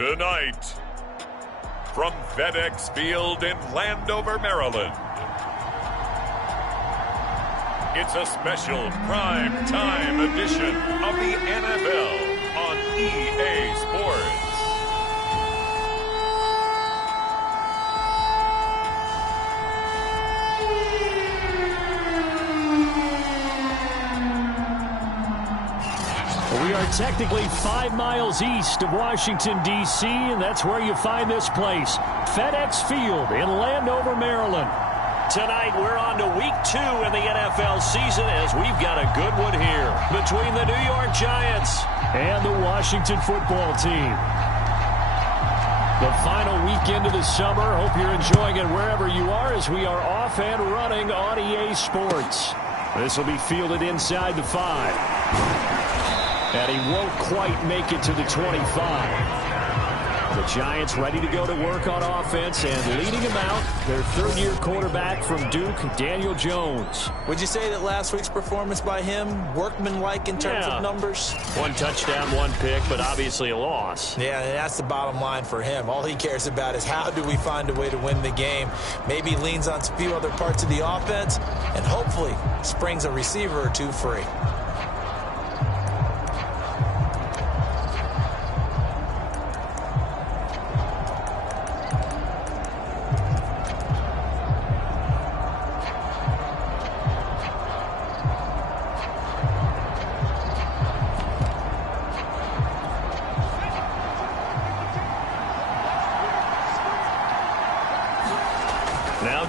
Tonight, from FedEx Field in Landover, Maryland, it's a special prime time edition of the NFL on EA Sports. We are technically 5 miles east of Washington, D.C., and that's where you find this place, FedEx Field in Landover, Maryland. Tonight, we're on to week 2 in the NFL season as we've got a good one here between the New York Giants and the Washington football team. The final weekend of the summer. Hope you're enjoying it wherever you are as we are off and running on EA Sports. This will be fielded inside the 5. And he won't quite make it to the 25. The Giants ready to go to work on offense, and leading him out, their third-year quarterback from Duke, Daniel Jones. Would you say that last week's performance by him, workmanlike in terms of numbers? 1 touchdown, 1 pick, but obviously a loss. Yeah, that's the bottom line for him. All he cares about is how do we find a way to win the game. Maybe leans on a few other parts of the offense, and hopefully springs a receiver or two free.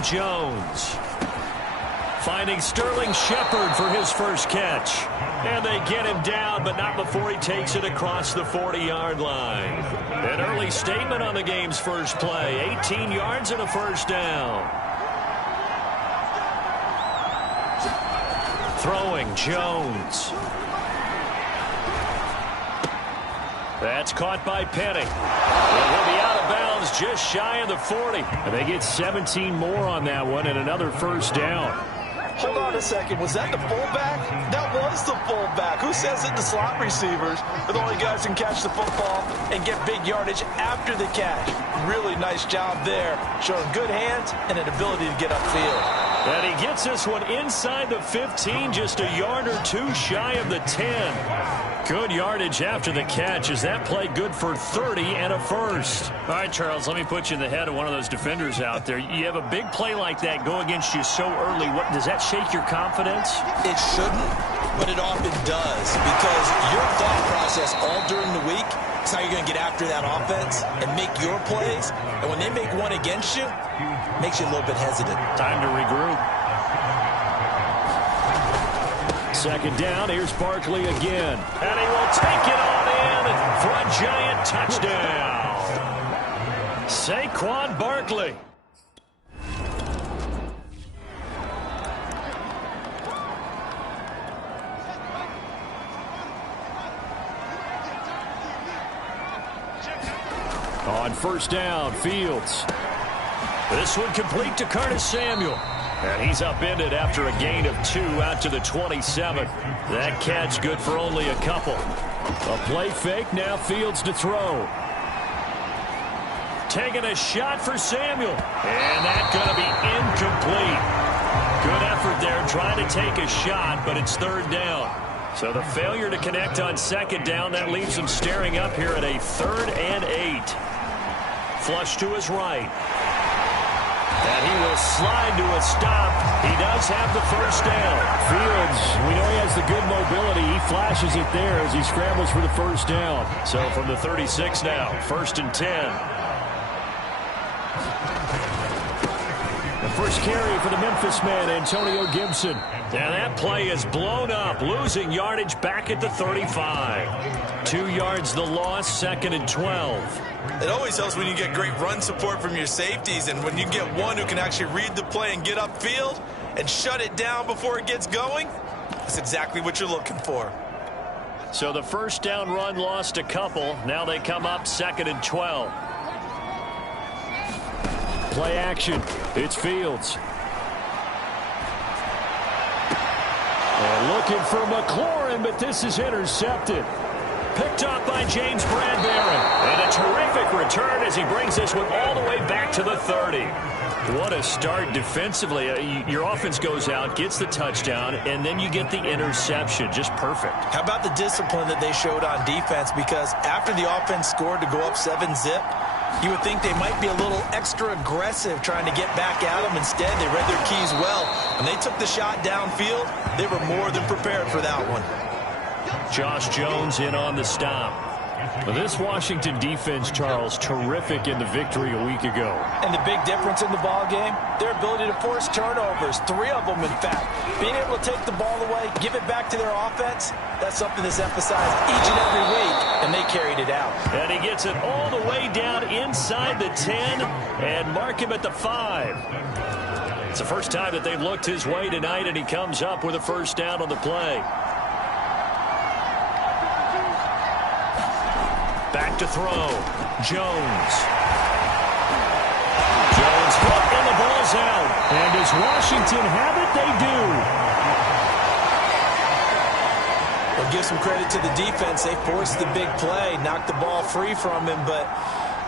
Jones finding Sterling Shepard for his first catch, and they get him down, but not before he takes it across the 40-yard line. An early statement on the game's first play, 18 yards and a first down. Throwing Jones. That's caught by Penny. He'll be out of bounds just shy of the 40. And they get 17 more on that one and another first down. Hold on a second. Was that the fullback? That was the fullback. Who says that the slot receivers are the only guys who can catch the football and get big yardage after the catch? Really nice job there, showing good hands and an ability to get upfield. And he gets this one inside the 15, just a yard or two shy of the 10. Good yardage after the catch. Is that play good for 30 and a first? All right, Charles, let me put you in the head of one of those defenders out there. You have a big play like that go against you so early. What does that shake your confidence? It shouldn't, but it often does, because your thought process all during the week is how you're going to get after that offense and make your plays. And when they make one against you, it makes you a little bit hesitant. Time to regroup. Second down, here's Barkley again. And he will take it on in for a Giant touchdown. Saquon Barkley. On first down, Fields. This one complete to Curtis Samuel. And he's upended after a gain of 2 out to the 27. That catch good for only a couple. A play fake, now Fields to throw. Taking a shot for Samuel. And that's going to be incomplete. Good effort there trying to take a shot, but it's third down. So the failure to connect on second down, that leaves him staring up here at a 3rd and 8. Flush to his right. And he will slide to a stop. He does have the first down. Fields, we know he has the good mobility. He flashes it there as he scrambles for the first down. So from the 36 now, 1st and 10. The first carry for the Memphis man, Antonio Gibson. And that play is blown up, losing yardage back at the 35. 2 yards the loss, 2nd and 12. It always helps when you get great run support from your safeties, and when you get one who can actually read the play and get upfield and shut it down before it gets going, that's exactly what you're looking for. So the first down run lost a couple. Now they come up 2nd and 12. Play action. It's Fields. And looking for McLaurin, but this is intercepted. Picked off by James Bradbury. And a terrific return as he brings this one all the way back to the 30. What a start defensively. Your offense goes out, gets the touchdown, and then you get the interception. Just perfect. How about the discipline that they showed on defense? Because after the offense scored to go up 7-zip, you would think they might be a little extra aggressive trying to get back at them. Instead, they read their keys well. When they took the shot downfield, they were more than prepared for that one. Josh Jones in on the stop. Well, this Washington defense, Charles, terrific in the victory a week ago. And the big difference in the ball game, their ability to force turnovers, 3 of them, in fact. Being able to take the ball away, give it back to their offense, that's something that's emphasized each and every week, and they carried it out. And he gets it all the way down inside the 10 and mark him at the 5. It's the first time that they've looked his way tonight, and he comes up with a first down on the play. Back to throw. Jones. Jones hit and the ball's out. And does Washington have it? They do. We'll give some credit to the defense. They forced the big play, knocked the ball free from him, but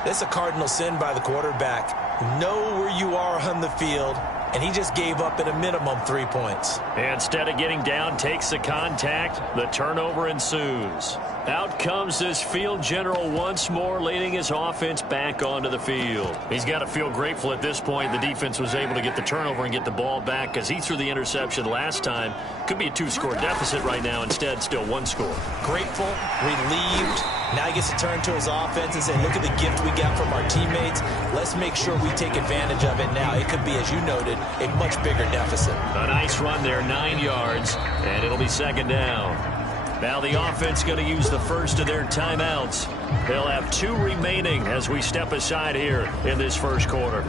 that's a cardinal sin by the quarterback. Know where you are on the field, and he just gave up at a minimum 3 points. Instead of getting down, takes the contact. The turnover ensues. Out comes this field general once more, leading his offense back onto the field. He's got to feel grateful at this point the defense was able to get the turnover and get the ball back, because he threw the interception last time. Could be a 2-score deficit right now. Instead, still 1 score. Grateful, relieved. Now he gets to turn to his offense and say, look at the gift we got from our teammates. Let's make sure we take advantage of it now. It could be, as you noted, a much bigger deficit. A nice run there, 9 yards, and it'll be 2nd down. Now the offense going to use the first of their timeouts. They'll have 2 remaining as we step aside here in this first quarter.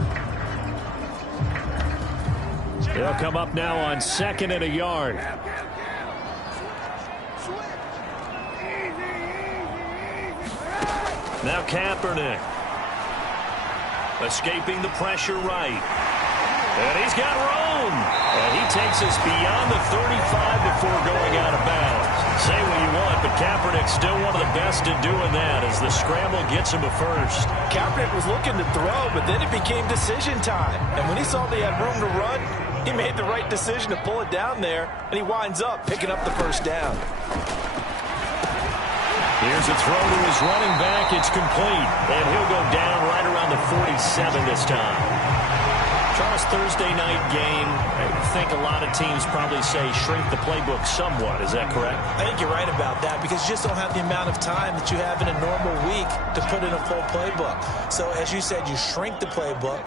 They'll come up now on 2nd and a yard. Now Kaepernick. Escaping the pressure right. And he's got room. And he takes us beyond the 35 before going out of bounds. Say what you want, but Kaepernick's still one of the best at doing that as the scramble gets him a first. Kaepernick was looking to throw, but then it became decision time. And when he saw they had room to run, he made the right decision to pull it down there, and he winds up picking up the first down. Here's a throw to his running back. It's complete, and he'll go down right around the 47 this time. Charles, Thursday night game, I think a lot of teams probably say shrink the playbook somewhat. Is that correct? I think you're right about that, because you just don't have the amount of time that you have in a normal week to put in a full playbook. So, as you said, you shrink the playbook,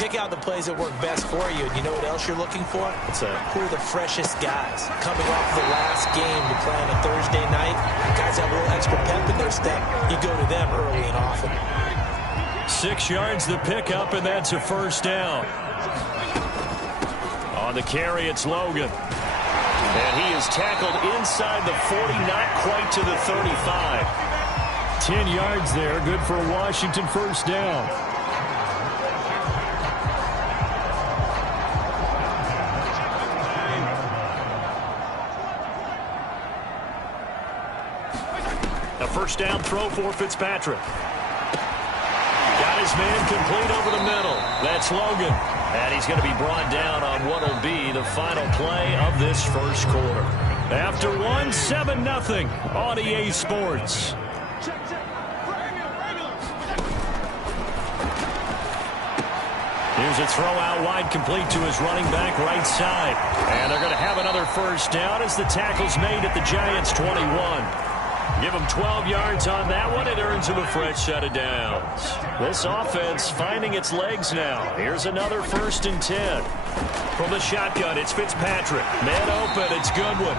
pick out the plays that work best for you, and you know what else you're looking for? What's that? Who are the freshest guys coming off the last game to play on a Thursday night? Guys have a little extra pep in their step. You go to them early and often. 6 yards the pickup, and that's a first down. On the carry, it's Logan. And he is tackled inside the 40, not quite to the 35. 10 yards there, good for a Washington first down. A first down throw for Fitzpatrick. Got his man complete over the middle. That's Logan. And he's going to be brought down on what will be the final play of this first quarter. After 7-0 on EA Sports. Here's a throw out wide, complete to his running back right side. And they're going to have another first down as the tackle's made at the Giants' 21. Give him 12 yards on that one. It earns him a fresh set of downs. This offense finding its legs now. Here's another 1st and 10. From the shotgun, it's Fitzpatrick. Man open, it's Goodwin.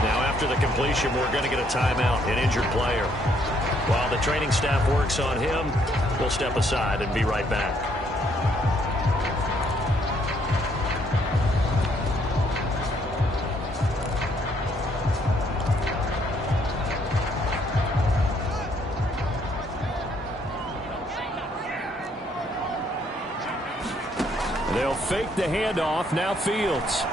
Now after the completion, we're going to get a timeout, an injured player. While the training staff works on him, we'll step aside and be right back. They'll fake the handoff. Now Fields.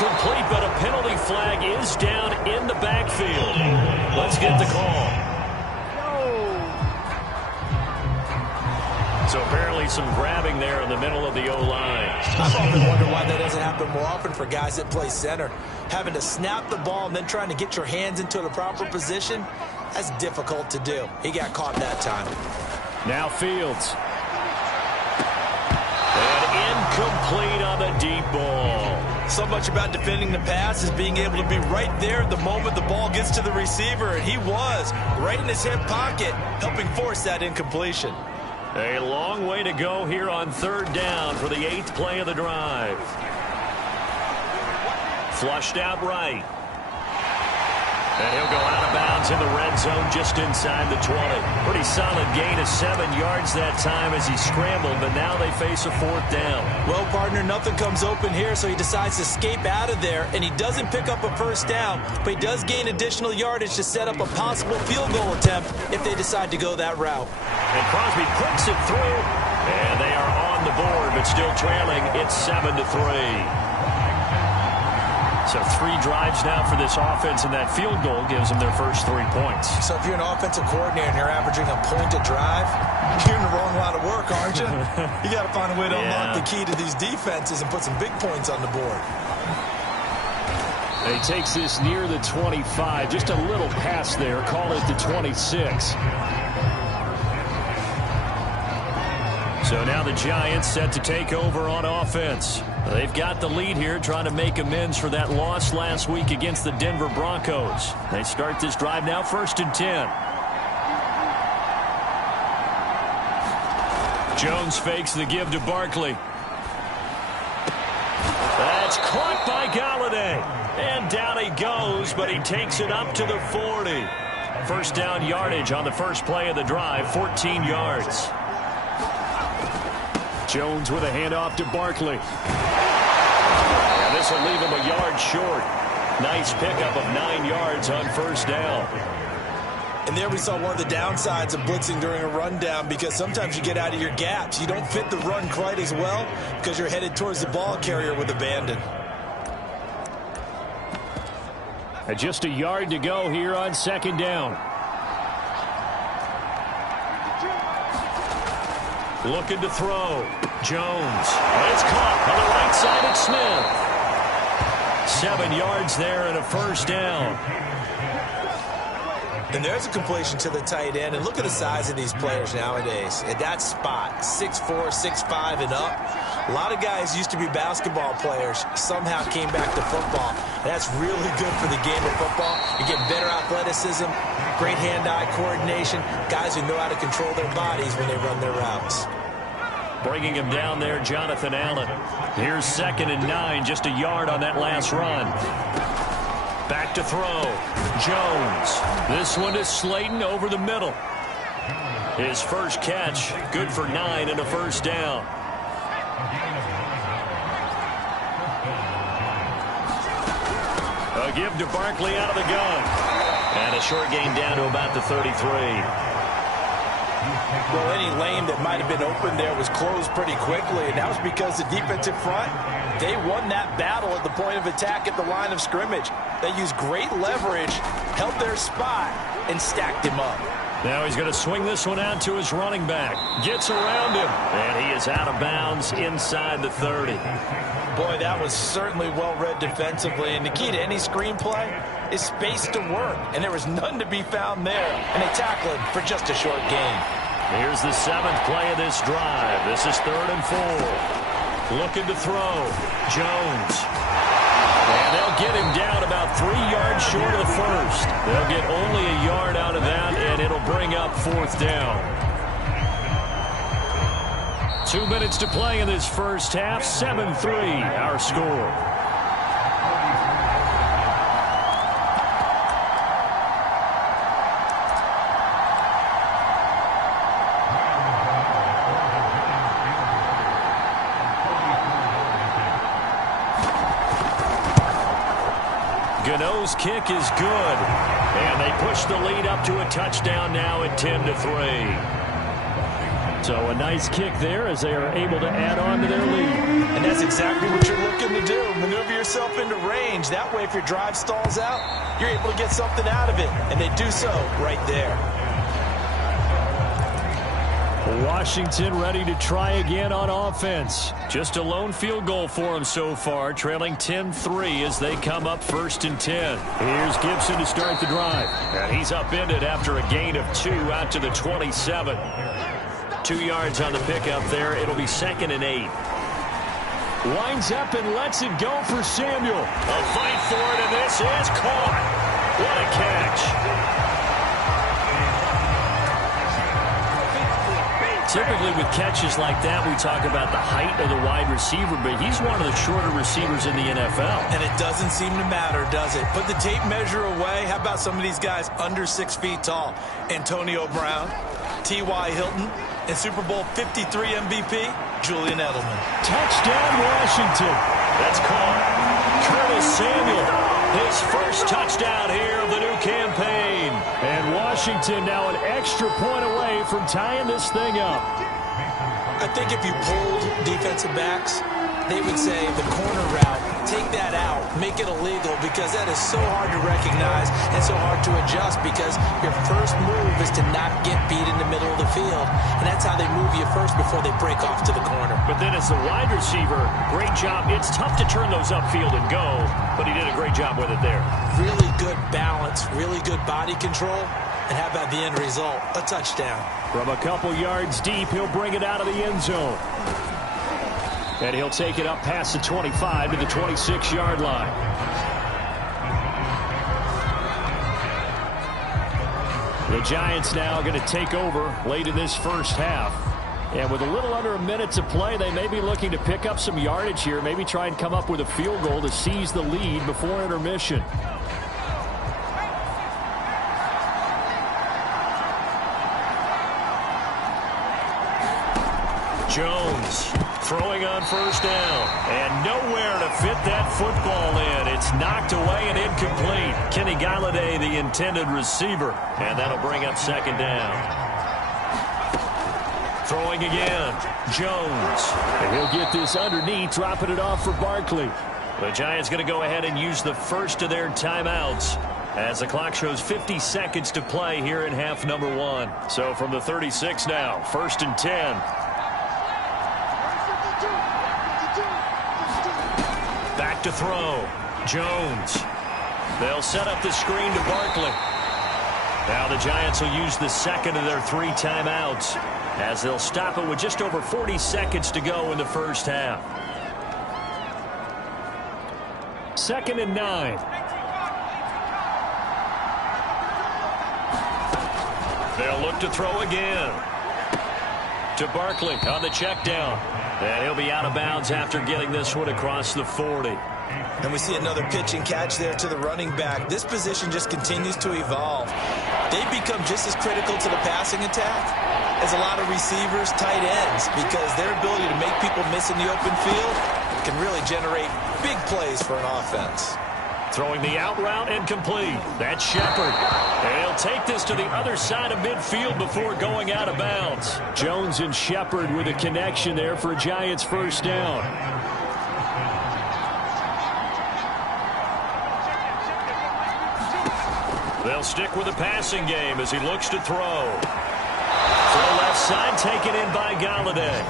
Incomplete, but a penalty flag is down in the backfield. Let's get the call. So apparently some grabbing there in the middle of the O-line. I've often wondered why that doesn't happen more often for guys that play center. Having to snap the ball and then trying to get your hands into the proper position, that's difficult to do. He got caught that time. Now Fields. And incomplete on the deep ball. So much about defending the pass is being able to be right there the moment the ball gets to the receiver, and he was right in his hip pocket, helping force that incompletion. A long way to go here on third down for the 8th play of the drive. Flushed out right. And he'll go out of bounds in the red zone just inside the 20. Pretty solid gain of 7 yards that time as he scrambled, but now they face a 4th down. Well, partner, nothing comes open here, so he decides to escape out of there, and he doesn't pick up a first down, but he does gain additional yardage to set up a possible field goal attempt if they decide to go that route. And Crosby clicks it through, and they are on the board, but still trailing. It's 7-3. So 3 drives now for this offense, and that field goal gives them their first 3 points. So if you're an offensive coordinator and you're averaging a point a drive, you're in the wrong line of work, aren't you? You got to find a way to unlock the key to these defenses and put some big points on the board. He takes this near the 25. Just a little pass there. Call it the 26. So now the Giants set to take over on offense. They've got the lead here, trying to make amends for that loss last week against the Denver Broncos. They start this drive now, 1st and 10. Jones fakes the give to Barkley. That's caught by Galladay. And down he goes, but he takes it up to the 40. First down yardage on the first play of the drive, 14 yards. Jones with a handoff to Barkley. And this will leave him a yard short. Nice pickup of 9 yards on first down. And there we saw one of the downsides of blitzing during a rundown, because sometimes you get out of your gaps. You don't fit the run quite as well because you're headed towards the ball carrier with abandon. And just a yard to go here on 2nd down. Looking to throw. Jones. It's caught on the right side of Smith. 7 yards there and a first down. And there's a completion to the tight end. And look at the size of these players nowadays. At that spot, 6'4", 6'5", and up. A lot of guys used to be basketball players, somehow came back to football. That's really good for the game of football. You get better athleticism, great hand-eye coordination, guys who know how to control their bodies when they run their routes. Bringing him down there, Jonathan Allen. Here's 2nd and 9, just a yard on that last run. Back to throw. Jones. This one is Slayton over the middle. His first catch, good for 9 and a first down. A give to Barkley out of the gun. And a short gain down to about the 33. Well, any lane that might have been open there was closed pretty quickly, and that was because the defensive front, they won that battle at the point of attack at the line of scrimmage. They used great leverage, held their spot, and stacked him up. Now he's going to swing this one out to his running back. Gets around him, and he is out of bounds inside the 30. Boy, that was certainly well-read defensively, and the key to any screenplay is space to work, and there was none to be found there, and they tackled him for just a short gain. Here's the 7th play of this drive. This is 3rd and 4. Looking to throw. Jones. And they'll get him down about 3 yards short of the first. They'll get only a yard out of that, and it'll bring up 4th down. 2 minutes to play in this first half. 7-3, our score. Gano's kick is good. And they push the lead up to a touchdown now at 10-3. So a nice kick there as they are able to add on to their lead. And that's exactly what you're looking to do. Maneuver yourself into range. That way, if your drive stalls out, you're able to get something out of it. And they do so right there. Washington ready to try again on offense. Just a lone field goal for them so far, trailing 10-3 as they come up 1st and 10. Here's Gibson to start the drive. And he's upended after a gain of 2 out to the 27. 2 yards on the pickup there. It'll be 2nd and 8. Winds up and lets it go for Samuel. A fight for it, and this is caught. What a catch. Typically with catches like that, we talk about the height of the wide receiver, but he's one of the shorter receivers in the NFL. And it doesn't seem to matter, does it? Put the tape measure away. How about some of these guys under 6 feet tall? Antonio Brown, T.Y. Hilton, and Super Bowl 53 MVP, Julian Edelman. Touchdown, Washington. That's caught. Curtis Samuel, his first touchdown here of the new campaign. And Washington now an extra point away from tying this thing up. I think if you pulled defensive backs, they would say the corner route, take that out, make it illegal, because that is so hard to recognize and so hard to adjust, because your first move is to not get beat in the middle of the field. And that's how they move you first before they break off to the corner. But then as the wide receiver, great job. It's tough to turn those upfield and go, but he did a great job with it there. Really good balance, really good body control. And how about the end result? A touchdown. From a couple yards deep, he'll bring it out of the end zone. And he'll take it up past the 25 to the 26-yard line. The Giants now going to take over late in this first half. And with a little under a minute to play, they may be looking to pick up some yardage here, maybe try and come up with a field goal to seize the lead before intermission. Jones throwing on first down, and nowhere to fit that football in. It's knocked away and incomplete. Kenny Galladay, the intended receiver, and that'll bring up 2nd down. Throwing again, Jones. And he'll get this underneath, dropping it off for Barkley. The Giants going to go ahead and use the first of their timeouts as the clock shows 50 seconds to play here in half number 1. So from the 36 now, 1st and 10. Back to throw. Jones. They'll set up the screen to Barkley. Now the Giants will use the second of their 3 timeouts as they'll stop it with just over 40 seconds to go in the first half. 2nd and 9. They'll look to throw again. To Barkley on the check down. And he'll be out of bounds after getting this one across the 40. And we see another pitch and catch there to the running back. This position just continues to evolve. They become just as critical to the passing attack as a lot of receivers, tight ends, because their ability to make people miss in the open field can really generate big plays for an offense. Throwing the out route incomplete. That's Shepard. And he'll take this to the other side of midfield before going out of bounds. Jones and Shepard with a connection there for Giants first down. They'll stick with the passing game as he looks to throw. To the left side, taken in by Galladay.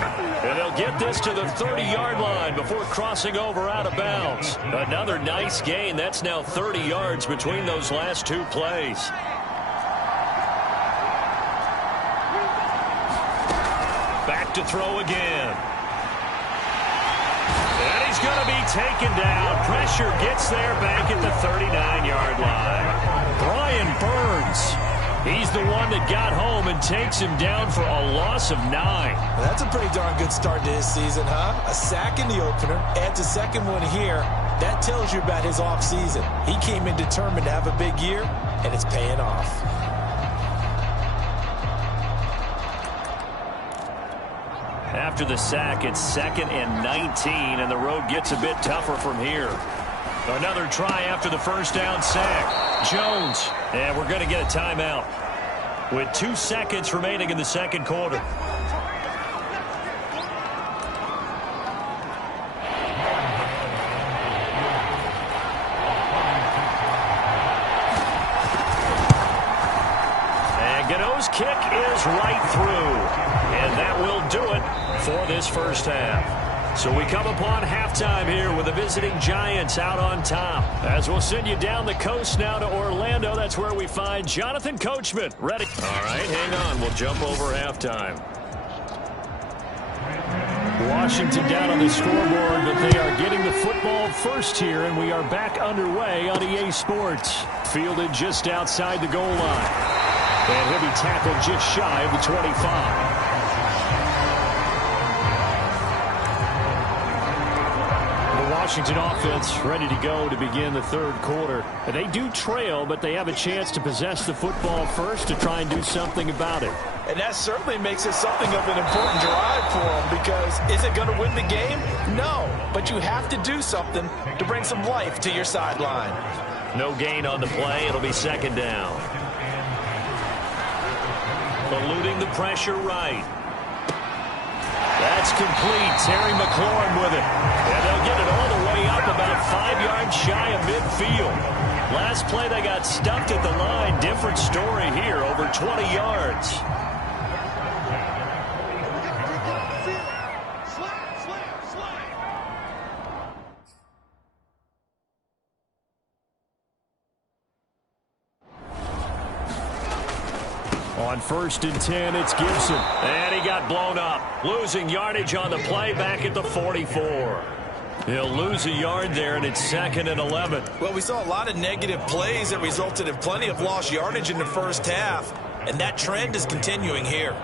And they'll get this to the 30-yard line before crossing over out of bounds. Another nice gain. That's now 30 yards between those last 2 plays. Back to throw again. And he's going to be taken down. Pressure gets there back at the 39-yard line. Brian Burns. He's the one that got home and takes him down for a loss of 9. Well, that's a pretty darn good start to his season, huh? A sack in the opener, adds a second one here. That tells you about his offseason. He came in determined to have a big year, and it's paying off. After the sack, it's 2nd and 19, and the road gets a bit tougher from here. Another try after the first down sack. Jones, and we're going to get a timeout with 2 seconds remaining in the second quarter. through. And that will do it for this first half. So we come upon halftime here with the visiting Giants out on top. As we'll send you down the coast now to Orlando, that's where we find Jonathan Coachman ready. All right, hang on. We'll jump over halftime. Washington down on the scoreboard, but they are getting the football first here, and we are back underway on EA Sports. Fielded just outside the goal line. And he'll be tackled just shy of the 25. Washington offense ready to go to begin the third quarter. They do trail, but they have a chance to possess the football first to try and do something about it. And that certainly makes it something of an important drive for them, because is it going to win the game? No, but you have to do something to bring some life to your sideline. No gain on the play. It'll be second down. Eluding the pressure right. That's complete. Terry McLaurin with it. And they'll get it all the way up about 5 yards shy of midfield. Last play they got stuffed at the line. Different story here, over 20 yards. On 1st and 10, it's Gibson. And he got blown up. Losing yardage on the play back at the 44. He'll lose a yard there, and it's 2nd and 11. Well, we saw a lot of negative plays that resulted in plenty of lost yardage in the first half, and that trend is continuing here.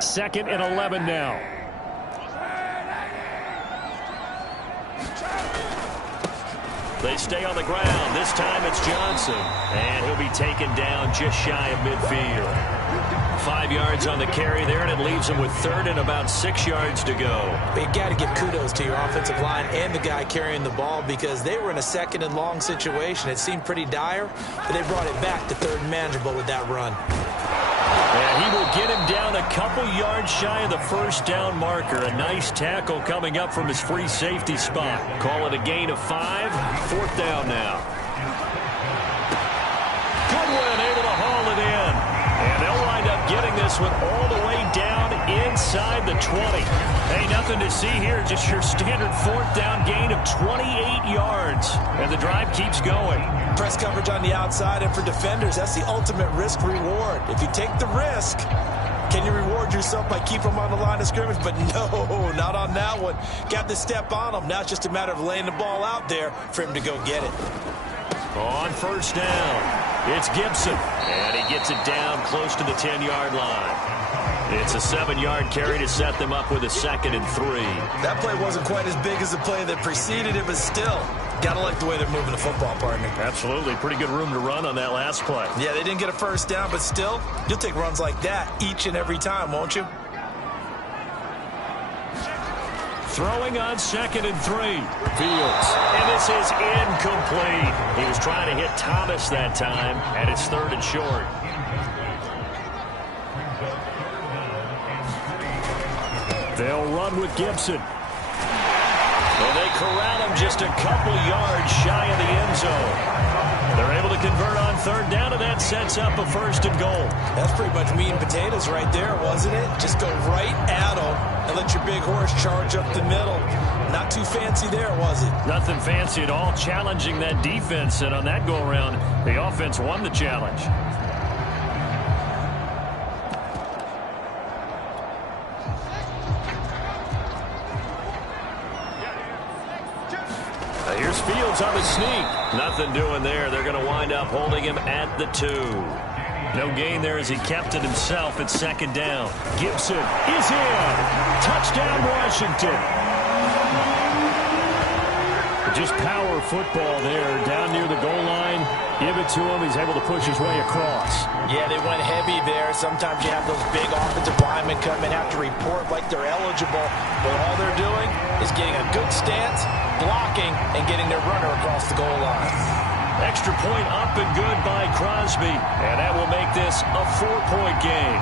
2nd and 11 now. They stay on the ground. This time it's Johnson. And he'll be taken down just shy of midfield. 5 yards on the carry there, and it leaves him with 3rd and about 6 yards to go. But you got to give kudos to your offensive line and the guy carrying the ball, because they were in a 2nd and long situation. It seemed pretty dire, but they brought it back to 3rd and manageable with that run. And he will get him down a couple yards shy of the first down marker. A nice tackle coming up from his free safety spot. Call it a gain of 5. 4th down now. Goodwin able to haul it in. And they'll wind up getting this one all the way down inside the 20. Hey, nothing to see here. Just your standard 4th down gain of 28 yards. And the drive keeps going. Press coverage on the outside, and for defenders, that's the ultimate risk reward. If you take the risk, can you reward yourself by keeping them on the line of scrimmage? But no, not on that one. Got to step on them. Now it's just a matter of laying the ball out there for him to go get it. On 1st down, it's Gibson. And he gets it down close to the 10-yard line. It's a 7-yard carry to set them up with a 2nd and 3. That play wasn't quite as big as the play that preceded it, but still, got to like the way they're moving the football, partner. Absolutely. Pretty good room to run on that last play. Yeah, they didn't get a 1st down, but still, you'll take runs like that each and every time, won't you? Throwing on 2nd and 3. Fields. And this is incomplete. He was trying to hit Thomas that time, and it's 3rd and short. They'll run with Gibson. And they corral him just a couple yards shy of the end zone. They're able to convert on 3rd down, and that sets up a 1st and goal. That's pretty much meat and potatoes right there, wasn't it? Just go right at them and let your big horse charge up the middle. Not too fancy there, was it? Nothing fancy at all, challenging that defense, and on that go-around, the offense won the challenge. Here's Fields on the sneak. Nothing doing there. They're going to wind up holding him at the 2. No gain there as he kept it himself at 2nd down. Gibson is in. Touchdown, Washington. Just power football there down near the goal line. Give it to him. He's able to push his way across. Yeah, they went heavy there. Sometimes you have those big offensive linemen come in, have to report like they're eligible. But all they're doing is getting a good stance, blocking, and getting their runner across the goal line. Extra point up and good by Crosby. And that will make this a 4-point game.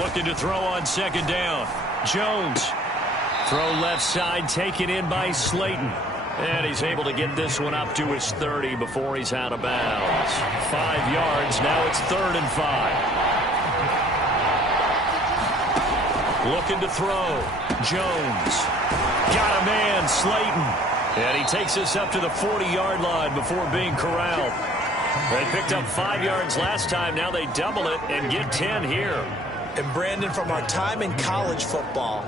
Looking to throw on second down. Jones. Throw left side, taken in by Slayton. And he's able to get this one up to his 30 before he's out of bounds. 5 yards. Now it's 3rd and 5. Looking to throw. Jones. Got a man, Slayton. And he takes us up to the 40-yard line before being corralled. They picked up 5 yards last time. Now they double it and get 10 here. And Brandon, from our time in college football,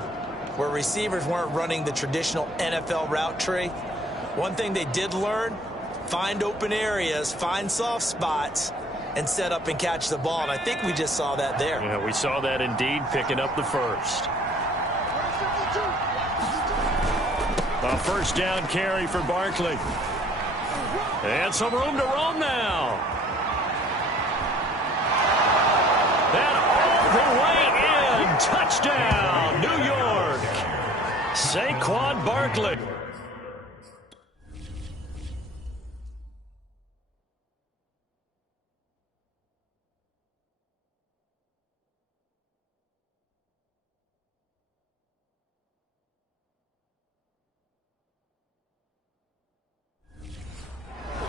where receivers weren't running the traditional NFL route tree, one thing they did learn, find open areas, find soft spots, and set up and catch the ball. And I think we just saw that there. Yeah, we saw that indeed, picking up the first. A first down carry for Barkley. And some room to roam now. And all the way in. Touchdown, New York. Saquon Barkley.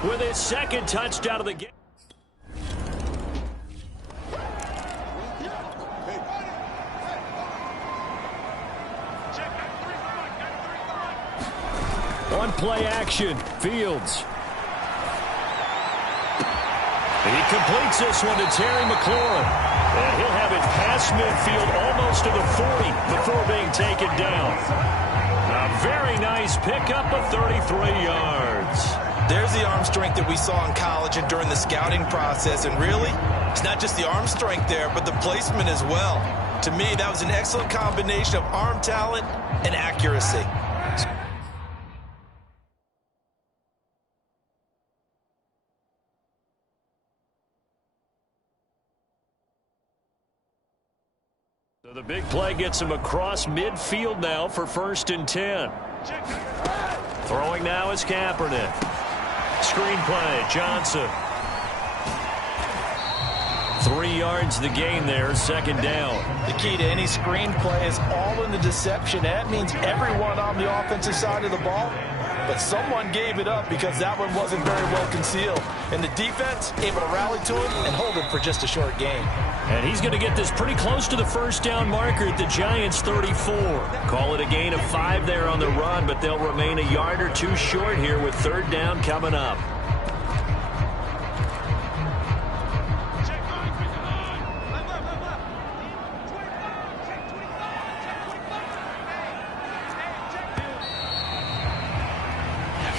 With his second touchdown of the game. On play action, Fields. He completes this one to Terry McLaurin. And he'll have it past midfield almost to the 40 before being taken down. A very nice pickup of 33 yards. There's the arm strength that we saw in college and during the scouting process. And really, it's not just the arm strength there, but the placement as well. To me, that was an excellent combination of arm talent and accuracy. So the big play gets him across midfield now for 1st and 10. Throwing now is Kaepernick. Screen play, Johnson. 3 yards the gain there, 2nd down. The key to any screen play is all in the deception. That means everyone on the offensive side of the ball, but someone gave it up because that one wasn't very well concealed. And the defense able to rally to him and hold him for just a short gain. And he's going to get this pretty close to the first down marker at the Giants' 34. Call it a gain of 5 there on the run, but they'll remain a yard or 2 short here with 3rd down coming up.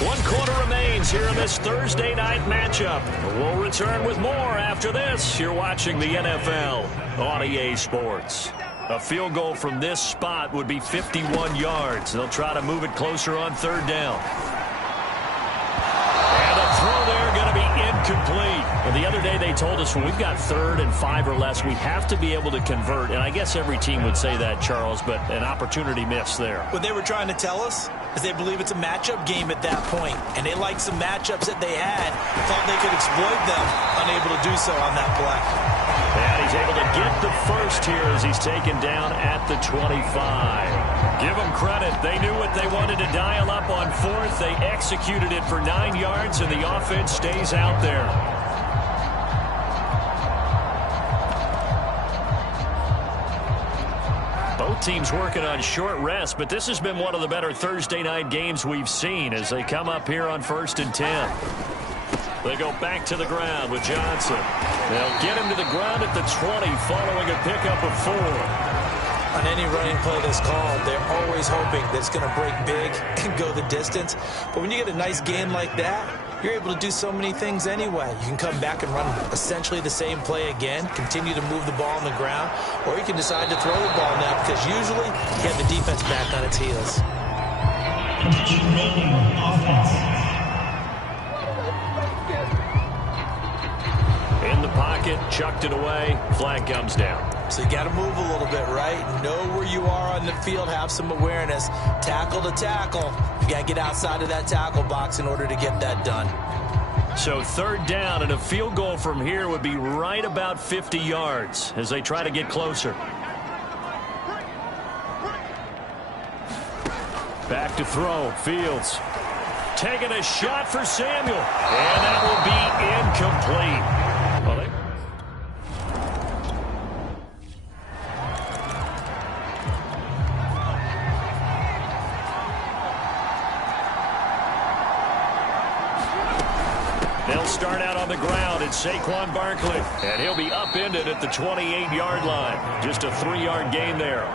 One quarter remains here in this Thursday night matchup. We'll return with more after this. You're watching the NFL on EA Sports. A field goal from this spot would be 51 yards. They'll try to move it closer on 3rd down. And a throw there going to be incomplete. Well, the other day they told us when we've got 3rd and 5 or less, we have to be able to convert. And I guess every team would say that, Charles, but an opportunity missed there. What they were trying to tell us is they believe it's a matchup game at that point, and they liked some matchups that they had, thought they could exploit them, unable to do so on that play. And he's able to get the first here as he's taken down at the 25. Give them credit. They knew what they wanted to dial up on 4th. They executed it for 9 yards, and the offense stays out there. Both teams working on short rest, but this has been one of the better Thursday night games we've seen as they come up here on 1st and 10. They go back to the ground with Johnson. They'll get him to the ground at the 20 following a pickup of 4. On any running play that's called, they're always hoping that it's going to break big and go the distance. But when you get a nice gain like that, you're able to do so many things anyway. You can come back and run essentially the same play again, continue to move the ball on the ground, or you can decide to throw the ball now because usually you have the defense back on its heels. In the pocket, chucked it away, flag comes down. So you got to move a little bit, right? Know where you are on the field, have some awareness. Tackle to tackle. You got to get outside of that tackle box in order to get that done. So 3rd down, and a field goal from here would be right about 50 yards as they try to get closer. Back to throw. Fields taking a shot for Samuel. And that will be incomplete. Well, they'll start out on the ground. It's Saquon Barkley. And he'll be upended at the 28-yard line. Just a 3-yard gain there.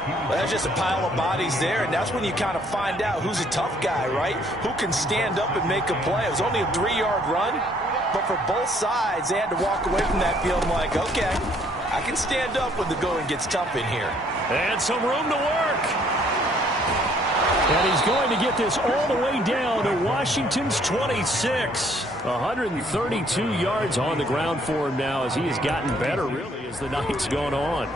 Well, that's just a pile of bodies there, and that's when you kind of find out who's a tough guy, right? Who can stand up and make a play. It was only a 3-yard run, but for both sides, they had to walk away from that field like, okay, I can stand up when the going gets tough in here. And some room to work. And he's going to get this all the way down to Washington's 26. 132 yards on the ground for him now as he has gotten better, really, as the night's gone on.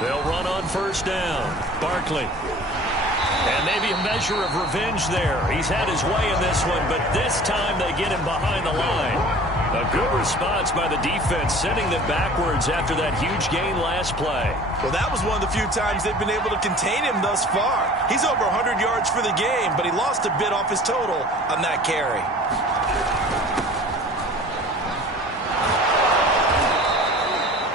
They'll run on first down. Barkley. And maybe a measure of revenge there. He's had his way in this one, but this time they get him behind the line. A good response by the defense, sending them backwards after that huge gain last play. Well, that was one of the few times they've been able to contain him thus far. He's over 100 yards for the game, but he lost a bit off his total on that carry.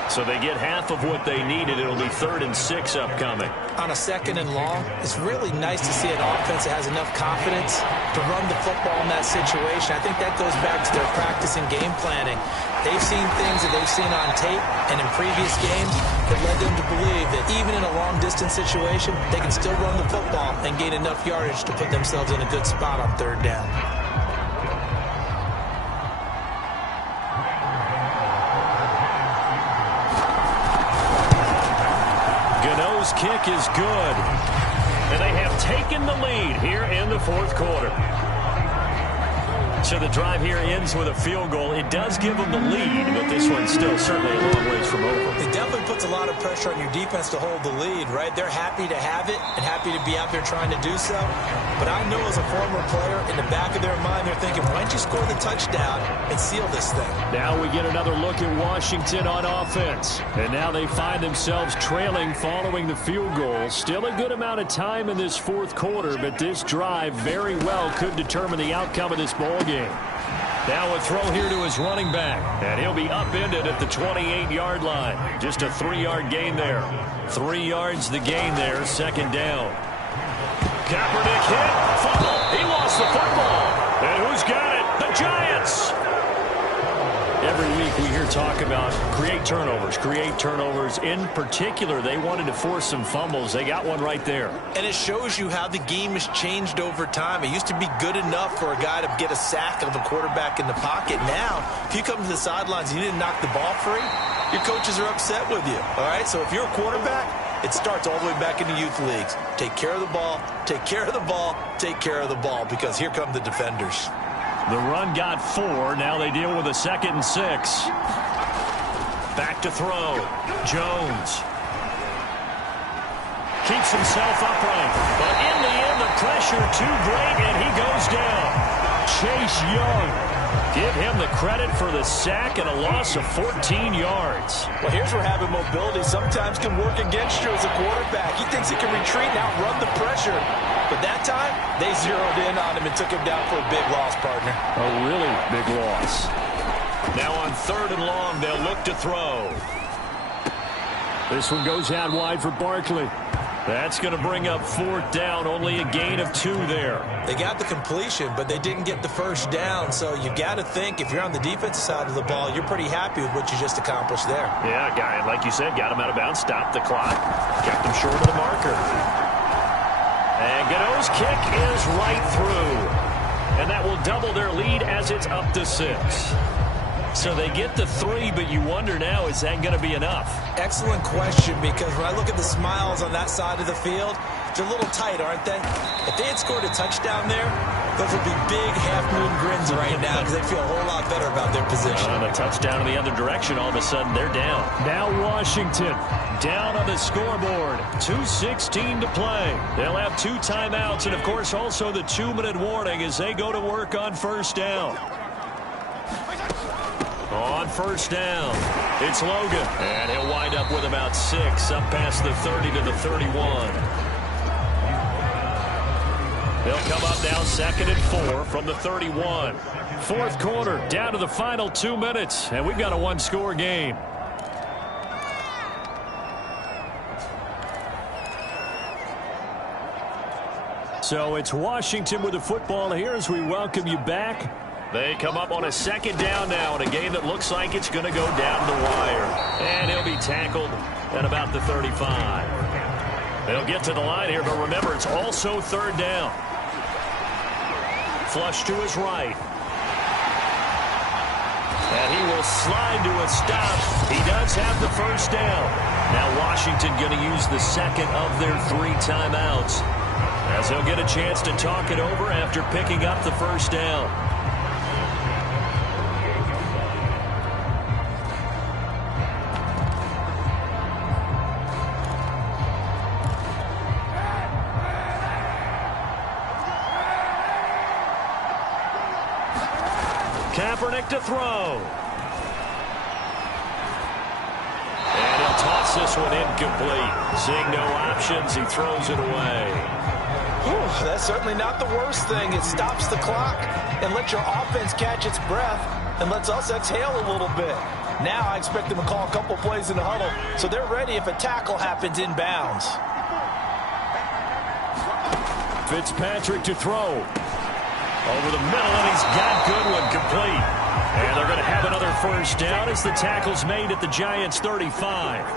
So they get half of what they needed. It'll be 3rd and 6 upcoming. On a 2nd and long, it's really nice to see an offense that has enough confidence to run the football in that situation. I think that goes back to their practice and game planning. They've seen things that they've seen on tape and in previous games that led them to believe that even in a long-distance situation, they can still run the football and gain enough yardage to put themselves in a good spot on 3rd down. Kick is good. And they have taken the lead here in the 4th quarter. So the drive here ends with a field goal. It does give them the lead, but this one's still certainly a long ways from over. It definitely puts a lot of pressure on your defense to hold the lead, right? They're happy to have it and happy to be out there trying to do so. But I know as a former player, in the back of their mind, they're thinking, why don't you score the touchdown and seal this thing? Now we get another look at Washington on offense. And now they find themselves trailing following the field goal. Still a good amount of time in this 4th quarter, but this drive very well could determine the outcome of this ball game. Now a throw here to his running back, and he'll be upended at the 28-yard line. Just a 3-yard gain there. 3 yards the gain there, 2nd down. Kaepernick hit, fumble. He lost the football. And who's got it? The Giants. Every week we hear talk about create turnovers. In particular, they wanted to force some fumbles. They got one right there. And it shows you how the game has changed over time. It used to be good enough for a guy to get a sack of a quarterback in the pocket. Now, if you come to the sidelines and you didn't knock the ball free, your coaches are upset with you. All right, so if you're a quarterback, it starts all the way back in the youth leagues. Take care of the ball, take care of the ball, take care of the ball, because here come the defenders. The run got 4. Now they deal with a 2nd and 6. Back to throw. Jones keeps himself upright. But in the end, the pressure too great, and he goes down. Chase Young. Give him the credit for the sack and a loss of 14 yards. Well, here's where having mobility sometimes can work against you as a quarterback. He thinks he can retreat and outrun the pressure. But that time, they zeroed in on him and took him down for a big loss, partner. A really big loss. Now on 3rd and long, they'll look to throw. This one goes out wide for Barkley. That's going to bring up 4th down. Only a gain of 2 there. They got the completion, but they didn't get the 1st down. So you got to think, if you're on the defensive side of the ball, you're pretty happy with what you just accomplished there. Yeah, guy, like you said, got him out of bounds, stopped the clock, kept him short of the marker. And Gano's kick is right through. And that will double their lead as it's up to 6. So they get the 3, but you wonder now, is that going to be enough? Excellent question, because when I look at the smiles on that side of the field, They're a little tight, aren't they? If they had scored a touchdown there, those would be big half-moon grins right now because they feel a whole lot better about their position. And a touchdown in the other direction, all of a sudden they're down. Now Washington down on the scoreboard. 2:16 to play. They'll have 2 timeouts and, of course, also the 2-minute warning as they go to work on first down. On first down, it's Logan. And he'll wind up with about 6 up past the 30 to the 31. They'll come up now 2nd and 4 from the 31. Fourth quarter, down to the final 2 minutes, and we've got a 1-score game. So it's Washington with the football here as we welcome you back. They come up on a 2nd down now in a game that looks like it's going to go down the wire. And he'll be tackled at about the 35. They'll get to the line here, but remember, it's also 3rd down. Flush to his right. And he will slide to a stop. He does have the first down. Now Washington going to use the 2nd of their 3 timeouts, as he'll get a chance to talk it over after picking up the first down. Kaepernick to throw. And he'll toss this one incomplete. Seeing no options, he throws it away. Whew, that's certainly not the worst thing. It stops the clock and lets your offense catch its breath and lets us exhale a little bit. Now I expect them to call a couple plays in the huddle so they're ready if a tackle happens inbounds. Fitzpatrick to throw. Over the middle, and he's got Goodwin complete. And they're going to have another first down as the tackle's made at the Giants' 35.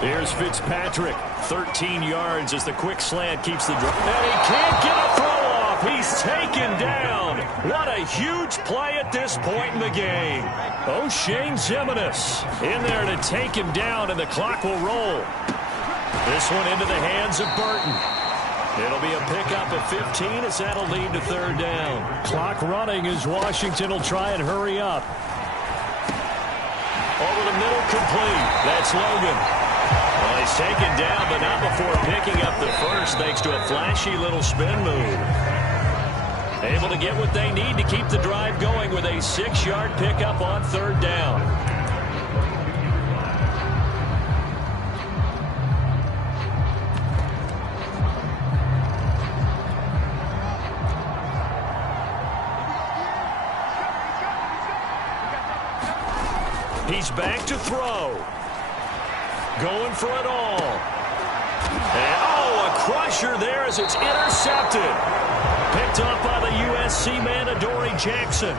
Here's Fitzpatrick, 13 yards as the quick slant keeps the drive. And he can't get a throw off. He's taken down. What a huge play at this point in the game. O'Shane Ximines in there to take him down, and the clock will roll. This one into the hands of Burton. It'll be a pickup of 15 as that'll lead to 3rd down. Clock running as Washington will try and hurry up. Over the middle, complete. That's Logan. Well, he's taken down, but not before picking up the first thanks to a flashy little spin move. Able to get what they need to keep the drive going with a 6-yard pickup on 3rd down. He's back to throw. Going for it all. And, a crusher there as it's intercepted. Picked up by the USC man, Adoree Jackson.